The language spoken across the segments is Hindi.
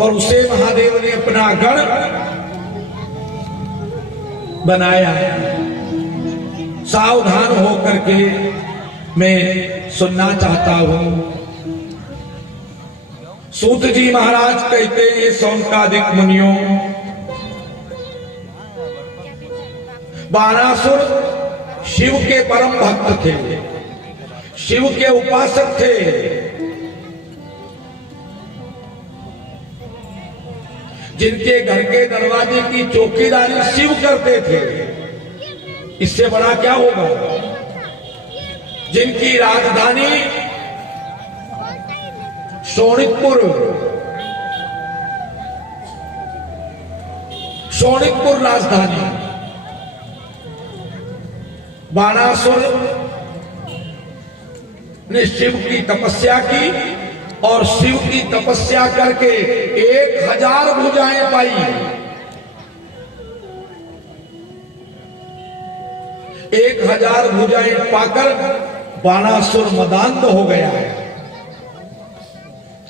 और उसे महादेव ने अपना गण बनाया। सावधान होकर के मैं सुनना चाहता हूं। सूत जी महाराज कहते हैं, सौनकादिक मुनियों, बाणासुर शिव के परम भक्त थे, शिव के उपासक थे। जिनके घर के दरवाजे की चौकीदारी शिव करते थे, इससे बड़ा क्या होगा। जिनकी राजधानी शोणितपुर राजधानी। बाणासुर ने शिव की तपस्या की और शिव की तपस्या करके 1000 भुजाएं पाई। 1000 भुजाएं पाकर बाणासुर मदान्ध हो गया है।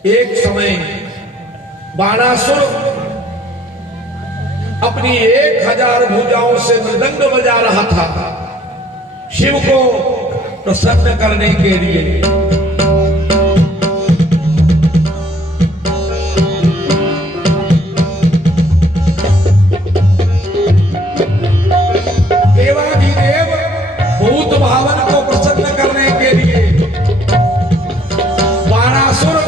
एक समय बाणासुर अपनी 1000 भुजाओं से मृदंग बजा रहा था शिव को प्रसन्न करने के लिए। देवाधिदेव भूत भावन को प्रसन्न करने के लिए बाणासुर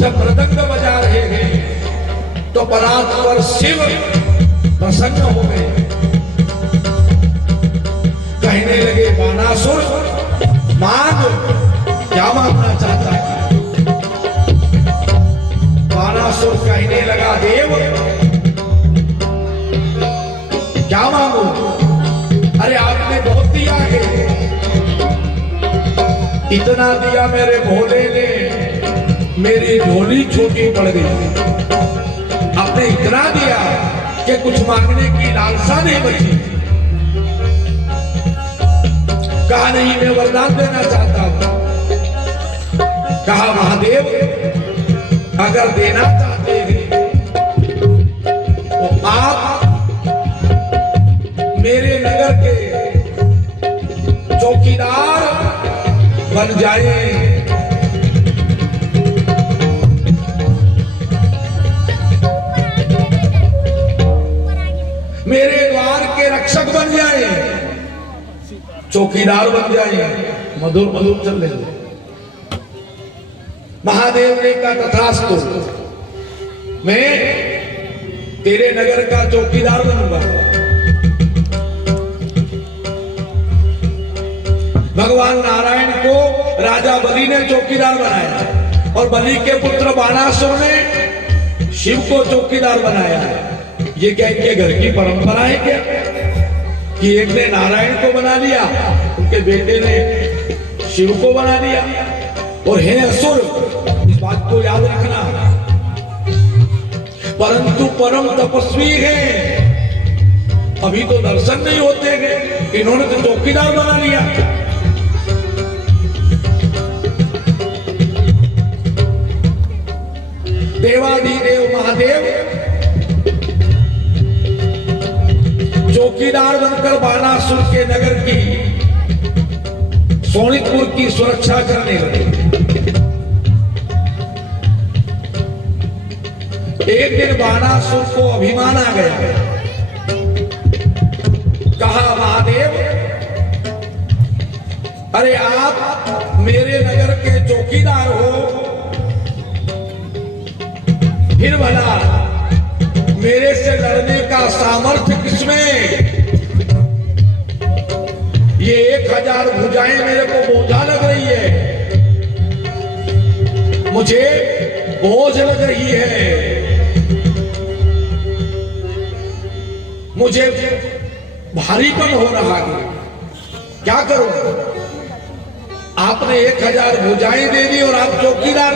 जब मृदंग बजा रहे हैं तो परात्पर शिव प्रसन्न हो गए। कहने लगे, बाणासुर मांग, क्या मांगना चाहता है। बाणासुर कहने लगा, देव क्या मांगू। अरे आपने बहुत दिया है, इतना दिया मेरे भोले ने, मेरी झोली छोटी पड़ गई। आपने इतना दिया कि कुछ मांगने की लालसा नहीं बची। कहा नहीं, मैं वरदान देना चाहता हूं। कहा महादेव, अगर देना चाहते हैं तो आप मेरे नगर के चौकीदार बन जाए। मेरे द्वार के रक्षक बन जाए, चौकीदार बन जाए। मधुर मधुर चल रहे। महादेव ने कहा, तथास्तु, मैं तेरे नगर का चौकीदार बनूंगा। भगवान नारायण को राजा बलि ने चौकीदार बनाया और बलि के पुत्र बाणासुर ने शिव को चौकीदार बनाया। ये क्या इनके घर की परंपरा है क्या कि एक ने नारायण को बना लिया, उनके बेटे ने शिव को बना लिया। और हे असुर, इस बात को याद रखना, परंतु परम तपस्वी है, अभी तो दर्शन नहीं होते हैं, इन्होंने तो चौकीदार बना लिया। देवाधिदेव महादेव चौकीदार बनकर बाणासुर के नगर की, शोणितपुर की सुरक्षा करने लगे। एक दिन बाणासुर को अभिमान आ गया। कहा, महादेव, अरे आप मेरे नगर के चौकीदार हो, फिर भला मेरे से लड़ने का सामर्थ्य किसमें। ये 1000 भुजाएं मेरे को बोझा लग रही है, मुझे बोझ लग रही है, मुझे भारीपन हो रहा है, क्या करूं। आपने 1000 भुजाएं दे दी और आप चौकीदार,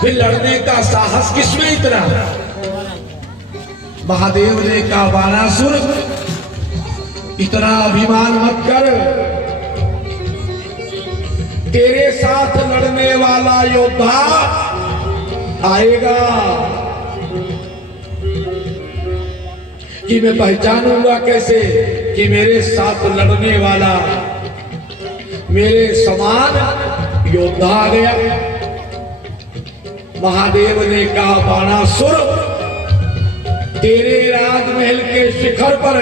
फिर लड़ने का साहस किसमें इतना। महादेव ने कहा, बाणासुर, इतना अभिमान मत कर। तेरे साथ लड़ने वाला योद्धा आएगा, कि मैं पहचानूंगा कैसे कि मेरे साथ लड़ने वाला मेरे समान योद्धा आ गया। महादेव ने कहा, बाणासुर, तेरे राजमहल के शिखर पर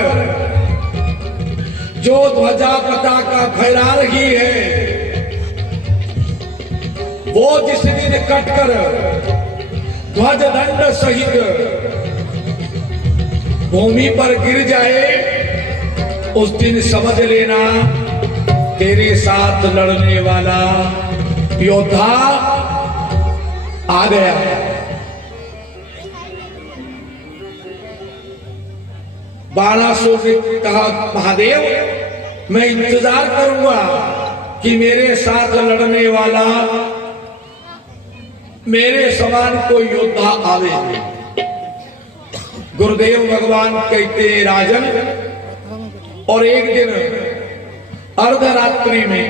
जो ध्वजा पताका फहरा रही है, वो जिस दिन कटकर ध्वज दंड सहित भूमि पर गिर जाए, उस दिन समझ लेना तेरे साथ लड़ने वाला योद्धा आ गया। बाणासुर ने कहा, महादेव, मैं इंतजार करूंगा कि मेरे साथ लड़ने वाला मेरे समान कोई योद्धा आवे। गुरुदेव भगवान कहते, राजन, और एक दिन अर्धरात्रि में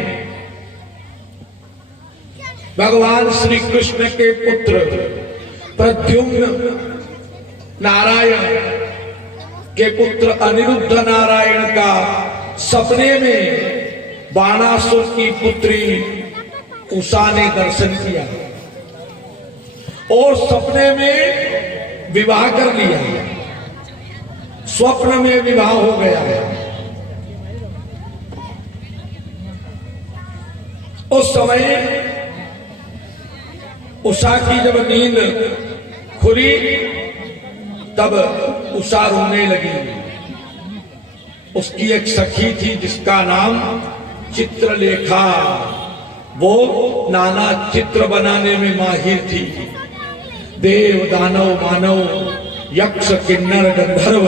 भगवान श्री कृष्ण के पुत्र प्रद्युम्न नारायण के पुत्र अनिरुद्ध नारायण का सपने में बाणासुर की पुत्री उषा ने दर्शन किया और सपने में विवाह कर लिया। स्वप्न में विवाह हो गया। उस समय उषा की जब नींद खुली तब उषा रोने लगी। उसकी एक सखी थी जिसका नाम चित्रलेखा। वो नाना चित्र बनाने में माहिर थी। देव, दानव, मानव, यक्ष, किन्नर, गंधर्व,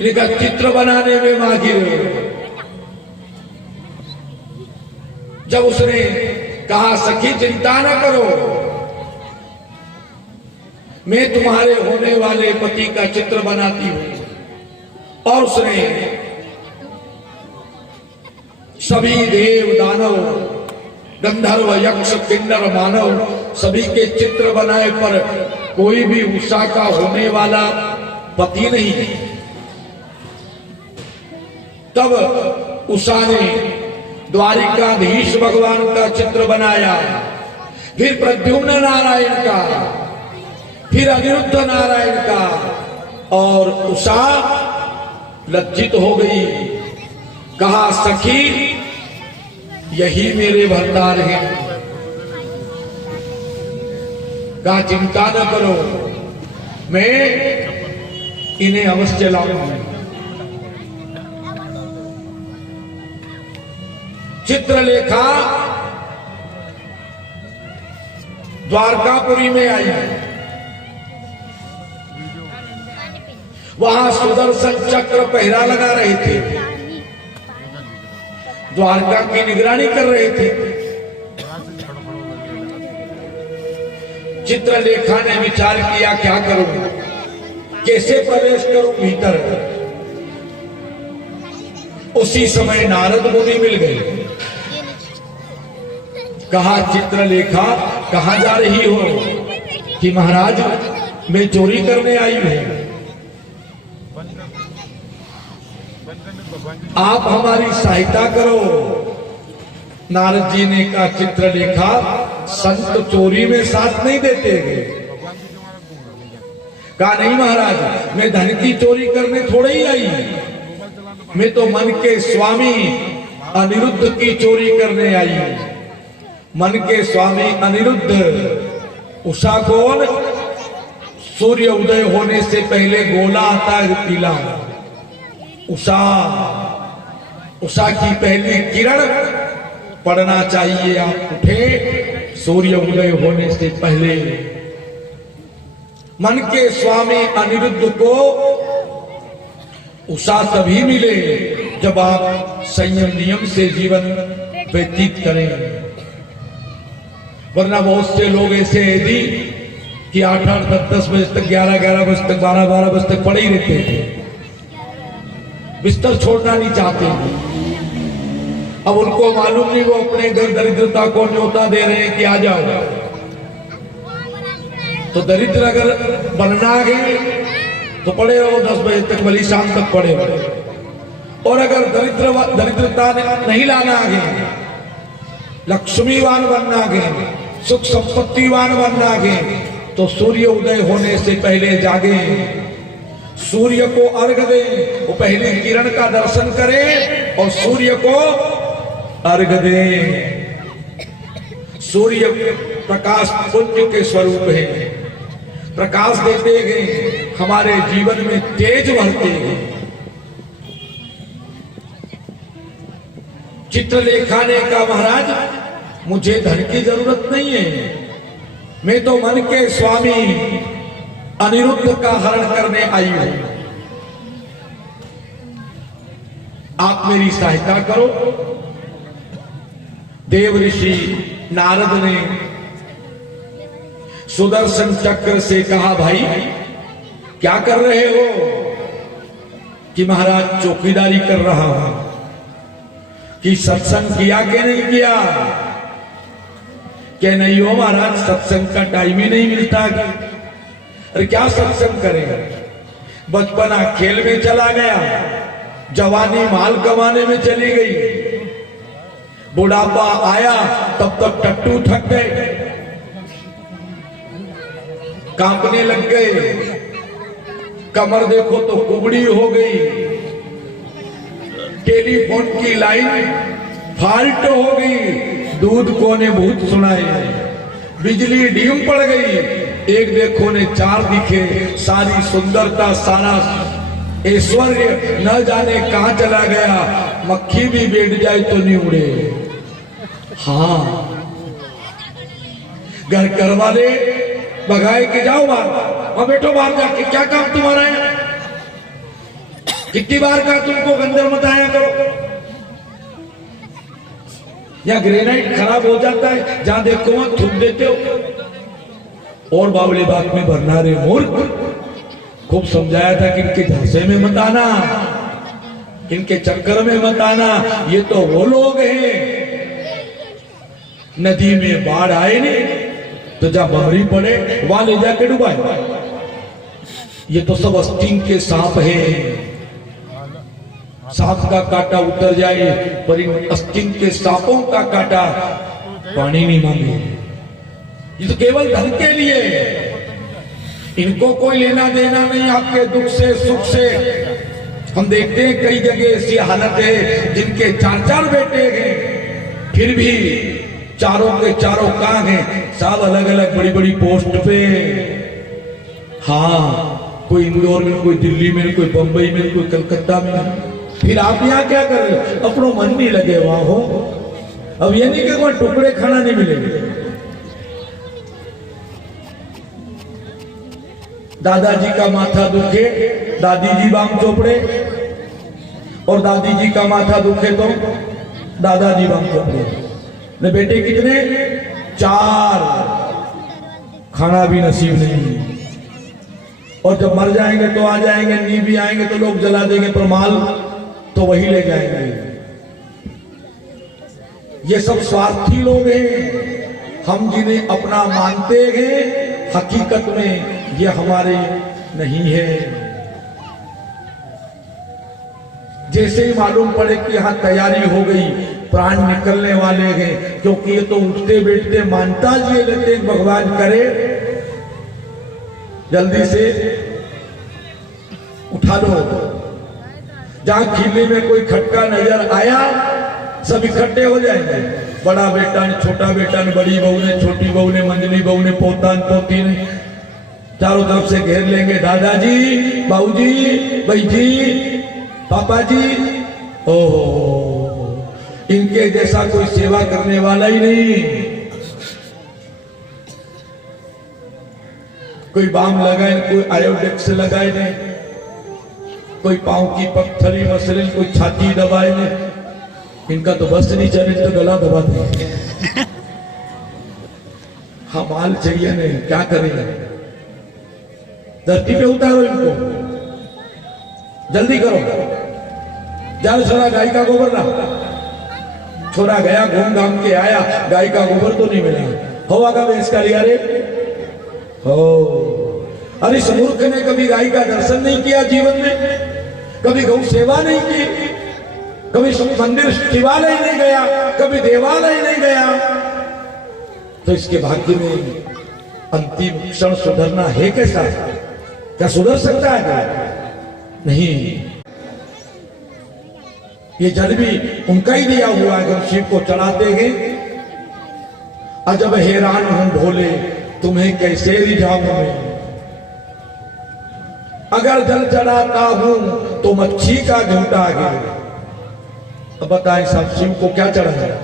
इनका चित्र बनाने में माहिर। जब उसने कहा, सखी चिंता न करो, मैं तुम्हारे होने वाले पति का चित्र बनाती हूं। और उसने सभी देव, दानव, गंधर्व, यक्ष, किन्नर, मानव सभी के चित्र बनाए, पर कोई भी उषा का होने वाला पति नहीं। तब उषा ने द्वारिकाधीश भगवान का चित्र बनाया, फिर प्रद्युम्न नारायण का, फिर अनिरुद्ध नारायण का, और उषा लज्जित हो गई। कहा, सखी, यही मेरे भंडार हैं। कहा, चिंता न करो, मैं इन्हें अवश्य लाऊंगी। चित्रलेखा द्वारकापुरी में आई। वहां सुदर्शन चक्र पहरा लगा रहे थे, द्वारका की निगरानी कर रहे थे। चित्रलेखा ने विचार किया, क्या करूं, कैसे प्रवेश करूं भीतर। उसी समय नारद मुनि मिल गए। कहा, चित्रलेखा, कहां जा रही हो? कि महाराज, मैं चोरी करने आई हूं, आप हमारी सहायता करो। नारद जी ने कहा, चित्रलेखा, संत चोरी में साथ नहीं देते। कहा, नहीं महाराज, मैं धन की चोरी करने थोड़ी ही आई, मैं तो मन के स्वामी अनिरुद्ध की चोरी करने आई। मन के स्वामी अनिरुद्ध उषा कौन? सूर्य उदय होने से पहले गोला आता है पीला, उषा, उषा की पहली किरण पड़ना चाहिए। आप उठे सूर्य उदय होने से पहले। मन के स्वामी अनिरुद्ध को उषा तभी मिले जब आप संयम नियम से जीवन व्यतीत करें, वरना बहुत से लोग ऐसे यदि कि 8-8, 10-10 बजे तक, 11-11 बजे तक, 12-12 बजे तक पड़े ही रहते थे, बिस्तर छोड़ना नहीं चाहते। अब उनको मालूम नहीं, वो अपने घर दरिद्रता को न्योता दे रहे हैं कि आ जाओ। तो दरिद्र अगर बनना है तो पड़े रहो 10 बजे तक, भली शाम तक पड़े रहो। और अगर दरिद्रता नहीं लाना आगे, लक्ष्मीवान बनना आगे, सुख संपत्तिवान बनना आगे, तो सूर्य उदय होने से पहले जागे, सूर्य को अर्घ दे, वो पहली किरण का दर्शन करे और सूर्य को अर्घ दे। सूर्य प्रकाश पुंज के स्वरूप है, प्रकाश देते हैं, हमारे जीवन में तेज भरते हैं। चित्रलेखा ने कहा महाराज मुझे धन की जरूरत नहीं है, मैं तो मन के स्वामी अनिरुद्ध का हरण करने आई हूं, आप मेरी सहायता करो। देव ऋषि नारद ने सुदर्शन चक्र से कहा भाई क्या कर रहे हो? कि महाराज चौकीदारी कर रहा हूं। कि सत्संग किया कि नहीं किया? कि नहीं हो महाराज, सत्संग का टाइम ही नहीं मिलता। अरे क्या सत्संग करेगा, बचपना खेल में चला गया, जवानी माल कमाने में चली गई, बुढ़ापा आया तब तक टट्टू थक गए, कांपने लग गए, कमर देखो तो कुबड़ी हो गई, टेलीफोन की लाइन फाल्ट हो गई, दूध को ने भूत सुनाए, बिजली डीम पड़ गई, एक देखो ने चार दिखे, सारी सुंदरता सारा ऐश्वर्य न जाने कहां चला गया, मक्खी भी बैठ जाए तो नहीं उड़े। हाँ, घर वाले भगाए के जाओ बाहर, और बैठो बाहर जाके, क्या काम तुम्हारा है? कितनी बार का तुमको गंदर मत आया करो। या ग्रेनाइट खराब हो जाता है, जहां देखो वहां थूक देते हो। और बावली बात में भरना रे मूर्ख, खूब समझाया था कि इनके झांसे में मत आना, इनके चक्कर में मत आना, ये तो वो लोग हैं नदी में बाढ़ आए नहीं तो जहां बमरी पड़े वहां ले जाके डुबाए। ये तो सब अस्तीन के सांप है, सांप का कांटा उतर जाए पर इन अस्तीन के सांपों का कांटा पानी नहीं मांगे। ये तो केवल धन के लिए, इनको कोई लेना देना नहीं आपके दुख से सुख से। हम देखते हैं कई जगह ऐसी हालत है जिनके 4-4 बेटे हैं, फिर भी चारों के चारों कहां हैं? साल अलग अलग बड़ी बड़ी पोस्ट पे। हाँ, कोई इंदौर में, कोई दिल्ली में, कोई बंबई में, कोई कलकत्ता में। फिर आप यहाँ क्या कर रहे हो? अपनो मन नहीं लगे वहां हो। अब ये नहीं कि वहां टुकड़े खाना नहीं मिलेंगे। दादाजी का माथा दुखे, दादी जी बाम चोपड़े, और दादी जी का माथा दुखे तो दादाजी बाम चोपड़े। ने बेटे कितने? 4, खाना भी नसीब नहीं। और जब मर जाएंगे तो आ जाएंगे, नी भी आएंगे तो लोग जला देंगे, पर माल तो वही ले जाएंगे। ये सब स्वार्थी लोग हैं। हम जिन्हें अपना मानते हैं, हकीकत में ये हमारे नहीं है। जैसे ही मालूम पड़े कि यहां तैयारी हो गई, प्राण निकलने वाले हैं, क्योंकि ये तो उठते बैठते मानता जी लेते भगवान करे, जल्दी से उठा लो। जहां खिल्ली में कोई खटका नजर आया सब इकट्ठे हो जाएंगे। बड़ा बेटा ने, छोटा बेटा ने, बड़ी बहू ने, छोटी बहू ने, मंजली बहू ने, पोता ने, पोती ने, चारों तरफ से घेर लेंगे। दादाजी, बाबूजी, भाई जी, पापा जी। ओहो, इनके जैसा कोई सेवा करने वाला ही नहीं। कोई बाम लगाए, कोई आयोडेक्स लगाए ने, कोई पांव की पत्थरी मसलिन, कोई छाती दबाए ने। इनका तो बस नहीं चले तो गला दबा दे। हाँ, माल चाहिए नहीं, क्या करेगा? धरती पे उतारो इनको, जल्दी करो। जाओ छोरा, गाय का गोबर ला। छोरा गया, घूम घाम के आया, गाय का गोबर तो नहीं मिला। हो आगा भैंस का लिया रे, हो अरे इस मूर्ख ने कभी गाय का दर्शन नहीं किया जीवन में, कभी गौ सेवा नहीं की, कभी मंदिर शिवालय नहीं गया, कभी देवालय नहीं गया, तो इसके भाग्य में अंतिम क्षण सुधरना है कैसा? क्या सुधर सकता है क्या? नहीं। ये जल भी उनका ही दिया हुआ है, जब शिव को चढ़ाते हैं। अजब हैरान हूं भोले तुम्हें कैसे रिझाऊं मैं, अगर जल चढ़ाता हूं तो मच्छी का झूठा है। अब बताएं साहब, शिव को क्या चढ़ाया?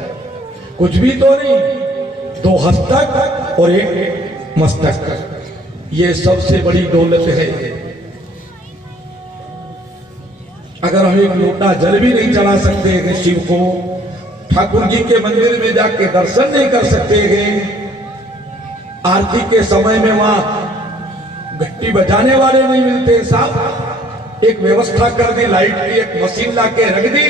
कुछ भी तो नहीं, 2 हस्तक और 1 मस्तक, ये सबसे बड़ी दौलत है। अगर हम एक लोटा जल भी नहीं चढ़ा सकते हैं शिव को, ठाकुर जी के मंदिर में जाके दर्शन नहीं कर सकते हैं, आरती के समय में वहां घंटी बजाने वाले नहीं मिलते साहब, एक व्यवस्था कर दी, लाइट की एक मशीन ला के रख दी,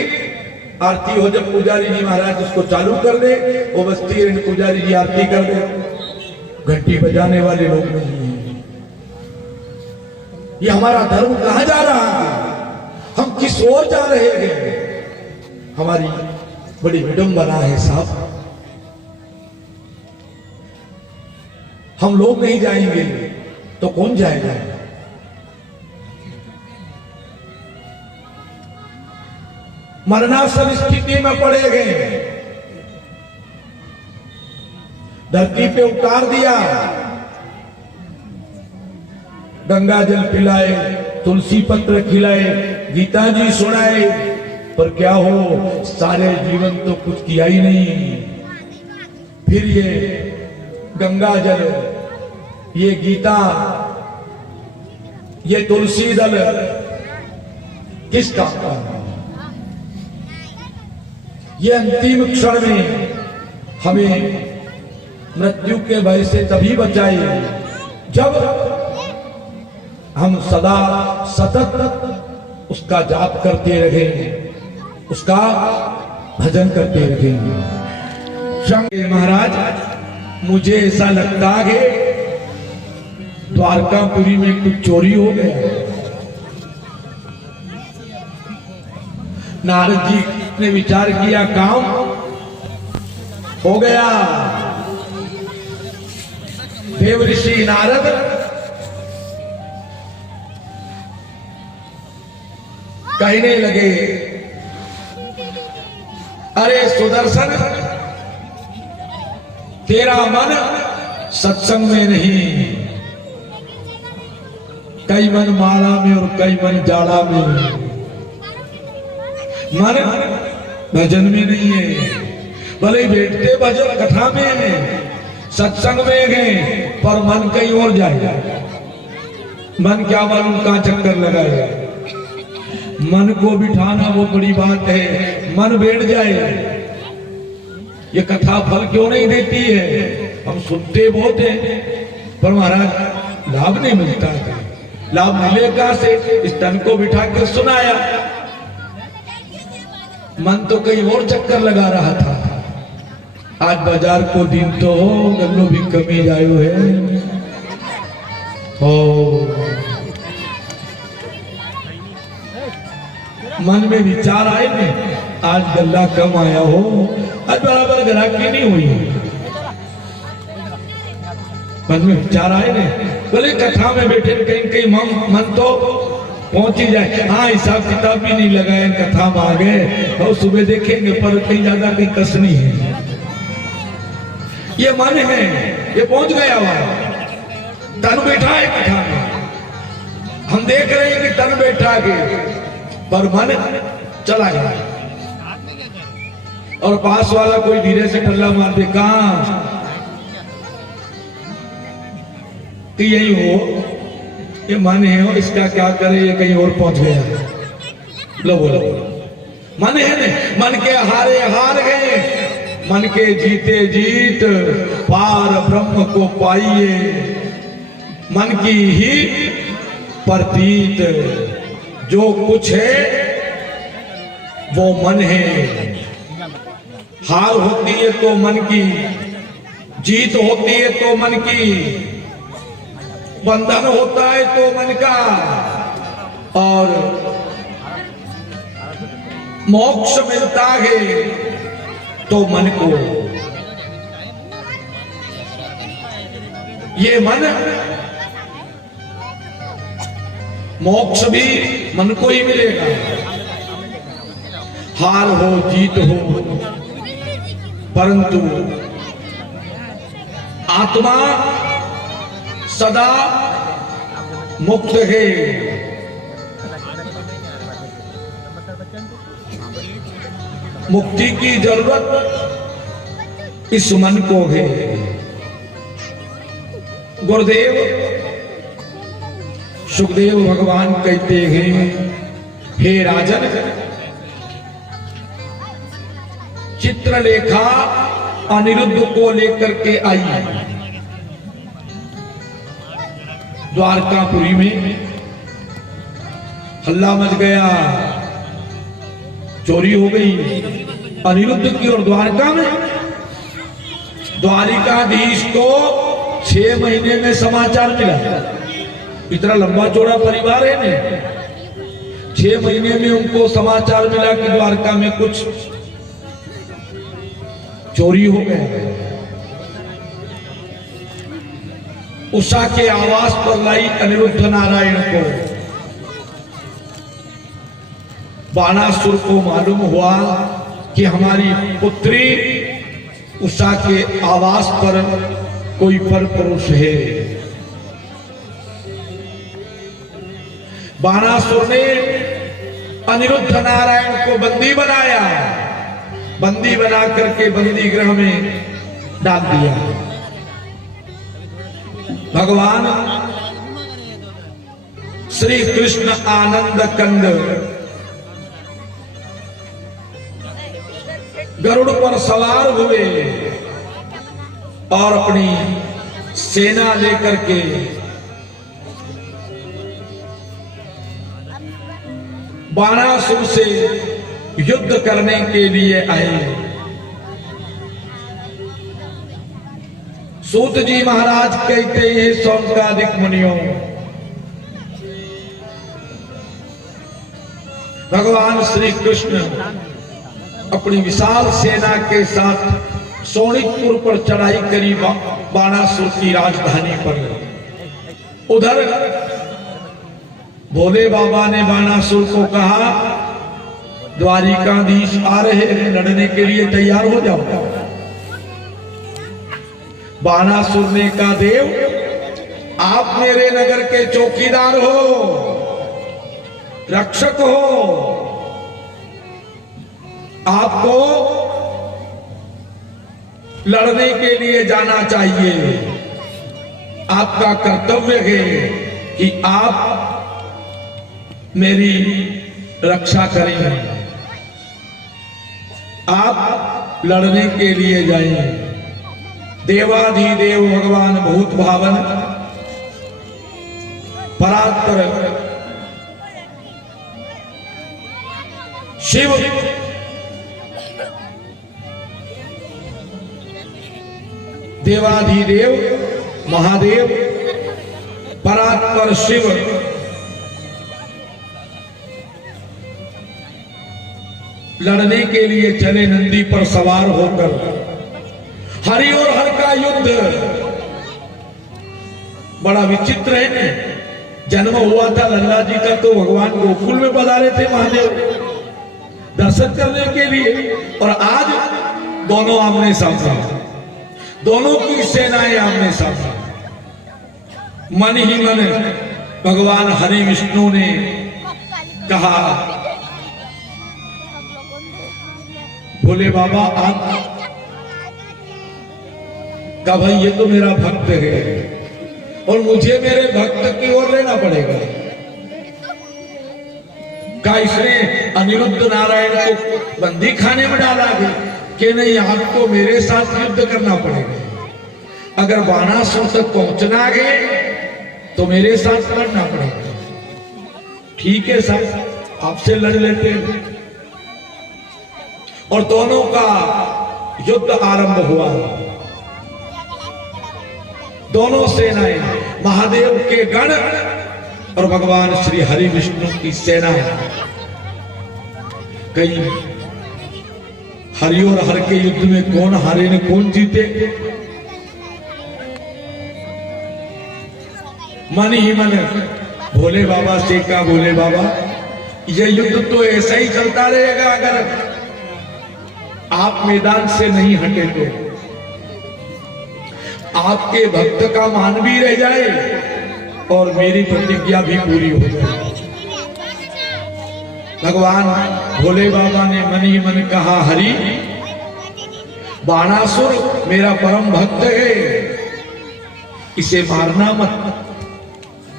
आरती हो जब पुजारी जी महाराज उसको चालू कर दे, वो बस्ती पुजारी जी आरती कर दे, घंटी बजाने वाले लोग नहीं है। ये हमारा धर्म कहां जा रहा है? हम किस ओर जा रहे हैं? हमारी बड़ी विडंबना है साहब। हम लोग नहीं जाएंगे तो कौन जाएगा? मरणासन स्थिति में पड़े गए, धरती पे उतार दिया, गंगा जल पिलाए, तुलसी पत्र खिलाए, गीता जी सुनाए, पर क्या हो, सारे जीवन तो कुछ किया ही नहीं। फिर ये गंगा जल, ये गीता, ये तुलसी दल किस काम का? ये अंतिम क्षण में हमें मृत्यु के भय से तभी बचाए जब हम सदा सतत उसका जाप करते रहेंगे, उसका भजन करते रहेंगे। शंकर महाराज, मुझे ऐसा लगता है द्वारकापुरी में कुछ चोरी हो गया। नारद जी ने विचार किया, काम हो गया। देव ऋषि नारद कहने लगे, अरे सुदर्शन, तेरा मन सत्संग में नहीं, कई मन माला में और कई मन जाड़ा में, मन भजन में नहीं है। भले बैठते भजन कथा में है, सत्संग में गए, पर मन कहीं और जाए। मन क्या मालूम कहां चक्कर लगाए। मन को बिठाना वो बड़ी बात है, मन बैठ जाए। ये कथा फल क्यों नहीं देती है? हम सुनते बहुत हैं, पर महाराज लाभ नहीं मिलता है। लाभ मिलेगा से इस तन को बिठा कर सुनाया, मन तो कहीं और चक्कर लगा रहा था। आज बाजार को दिन तो हो, गल्लो भी कमी जायो है। मन में विचार आए ने, आज गल्ला कम आया हो, आज बराबर ग्राहकी नहीं हुई। मन में विचार आए ने, बोले कथा में बैठे कहीं कहीं मन तो पहुंच ही जाए। हाँ, हिसाब किताब भी नहीं लगाए, कथा में आ गए और सुबह देखेंगे, पर कहीं ज्यादा कहीं कस नहीं है। ये मन है, ये पहुंच गया वहां, तन बैठा है कथा में। हम देख रहे हैं कि तन बैठा है, पर मन चला गया। और पास वाला कोई धीरे से टल्ला मार दे, कहां कि यही हो, ये मन है हो, इसका क्या करे, ये कहीं और पहुंच गया। लो बोलो, मन है ने, मन के हारे हार गए, मन के जीते जीत पार ब्रह्म को पाइए। मन की ही प्रतीत जो कुछ है वो मन है। हार होती है तो मन की, जीत होती है तो मन की। बंधन होता है तो मन का, और मोक्ष मिलता है तो मन को। ये मन, मोक्ष भी मन को ही मिलेगा, हार हो जीत हो, परंतु आत्मा सदा मुक्त है। मुक्ति की जरूरत इस मन को है। गुरुदेव सुखदेव भगवान कहते हैं, हे राजन, चित्रलेखा अनिरुद्ध को लेकर के आई द्वारकापुरी में। हल्ला मच गया, चोरी हो गई अनिरुद्ध की, और द्वारका में द्वारिकाधीश को 6 महीने में समाचार मिला। इतना लंबा चौड़ा परिवार है ने, 6 महीने में उनको समाचार मिला कि द्वारका में कुछ चोरी हो गया। उषा के आवास पर लाई अनिरुद्ध नारायण को। बाणासुर को मालूम हुआ कि हमारी पुत्री उषा के आवास पर कोई पर पुरुष है। बाणासुर ने अनिरुद्ध नारायण को बंदी बनाया, बंदी बना करके बंदी गृह में डाल दिया। भगवान श्री कृष्ण आनंद कंद गरुड़ पर सवार हुए और अपनी सेना लेकर के बाणासुर से युद्ध करने के लिए आए। सूत जी महाराज कहते हैं, सौनकादिक मुनियों, भगवान श्री कृष्ण अपनी विशाल सेना के साथ सोनितपुर पर चढ़ाई करी, बाणासुर की राजधानी पर। उधर भोले बाबा ने बाणासुर को कहा, द्वारिकाधीश आ रहे हैं, लड़ने के लिए तैयार हो जाओ। बाणासुर ने कहा, देव आप मेरे नगर के चौकीदार हो, रक्षक हो, आपको लड़ने के लिए जाना चाहिए। आपका कर्तव्य है कि आप मेरी रक्षा करें, आप लड़ने के लिए जाएं। देवाधिदेव भगवान भूत भावन परात्पर शिव देवाधिदेव महादेव परात्पर शिव लड़ने के लिए चले नंदी पर सवार होकर। हरि और हर का युद्ध बड़ा विचित्र है ना। जन्म हुआ था लल्ला जी का तो भगवान गोकुल में पधारे थे महादेव दर्शन करने के लिए, और आज दोनों आमने सामने, दोनों की सेनाएं आमने सामने। मन ही मन भगवान हरि विष्णु ने कहा, भोले बाबा आप का भाई ये तो मेरा भक्त है और मुझे मेरे भक्त की ओर लेना पड़ेगा। का इसने अनिरुद्ध नारायण को बंदी खाने में डाला है कि नहीं, आपको मेरे साथ युद्ध करना पड़ेगा। अगर बाणासुर तक पहुंचना है तो मेरे साथ लड़ना पड़ेगा। ठीक है साहब, आपसे लड़ लेते हैं। और दोनों का युद्ध आरंभ हुआ। दोनों सेनाएं महादेव के गण और भगवान श्री हरि विष्णु की सेना। कई हरि और हर के युद्ध में कौन हारे ने कौन जीते, मन ही मन भोले बाबा से का बोले बाबा ये युद्ध तो ऐसा ही चलता रहेगा, अगर आप मैदान से नहीं हटे तो आपके भक्त का मान भी रह जाए और मेरी प्रतिज्ञा भी पूरी हो जाए। भगवान भोले बाबा ने मन ही मन कहा, हरि बाणासुर मेरा परम भक्त है, इसे मारना मत,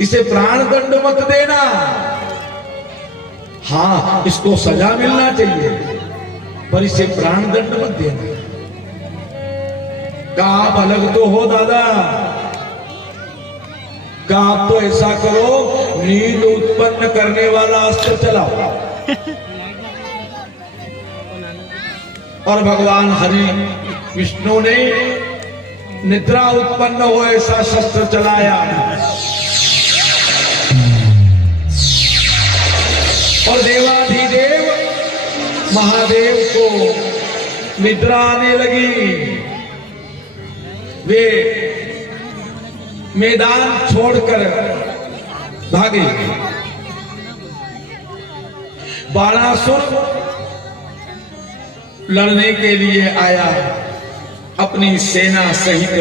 इसे प्राण दंड मत देना। हाँ, इसको सजा मिलना चाहिए पर इसे प्राण दंड मत देना। का आप अलग तो हो दादा, का आप तो ऐसा करो नींद उत्पन्न करने वाला अस्त्र चलाओ। और भगवान हरि विष्णु ने निद्रा उत्पन्न हो ऐसा शस्त्र चलाया और देवाधिदेव महादेव को निद्रा आने लगी। वे मैदान छोड़कर भागे। बाणासुर लड़ने के लिए आया अपनी सेना सहित।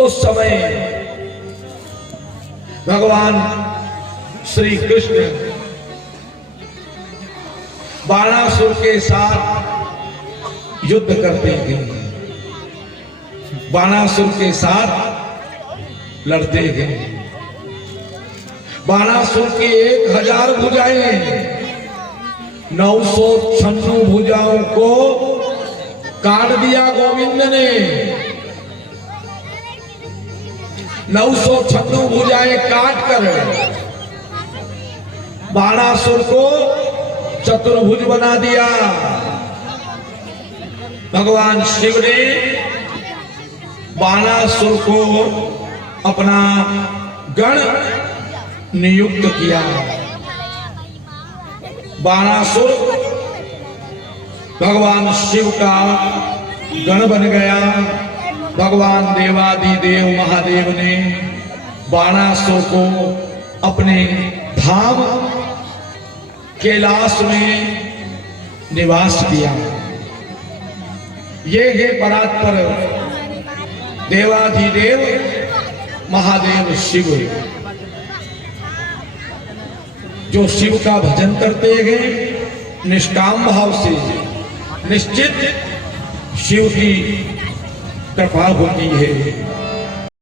उस समय भगवान श्री कृष्ण बाणासुर के साथ युद्ध करते थे, बाणासुर के साथ लड़ते थे। बाणासुर की 1000 भुजाएं 996 भुजाओं को काट दिया गोविंद ने। 996 भुजाएं काट कर बाणासुर को चतुर्भुज बना दिया। भगवान शिव ने बाणासुर को अपना गण नियुक्त किया। बाणासुर भगवान शिव का गण बन गया। भगवान देवाधिदेव महादेव ने बाणासुर को अपने धाम कैलाश में निवास दिया। ये है परात्पर देवाधिदेव महादेव शिव, जो शिव का भजन करते हैं निष्काम भाव से, निश्चित शिव की कृपा होती है।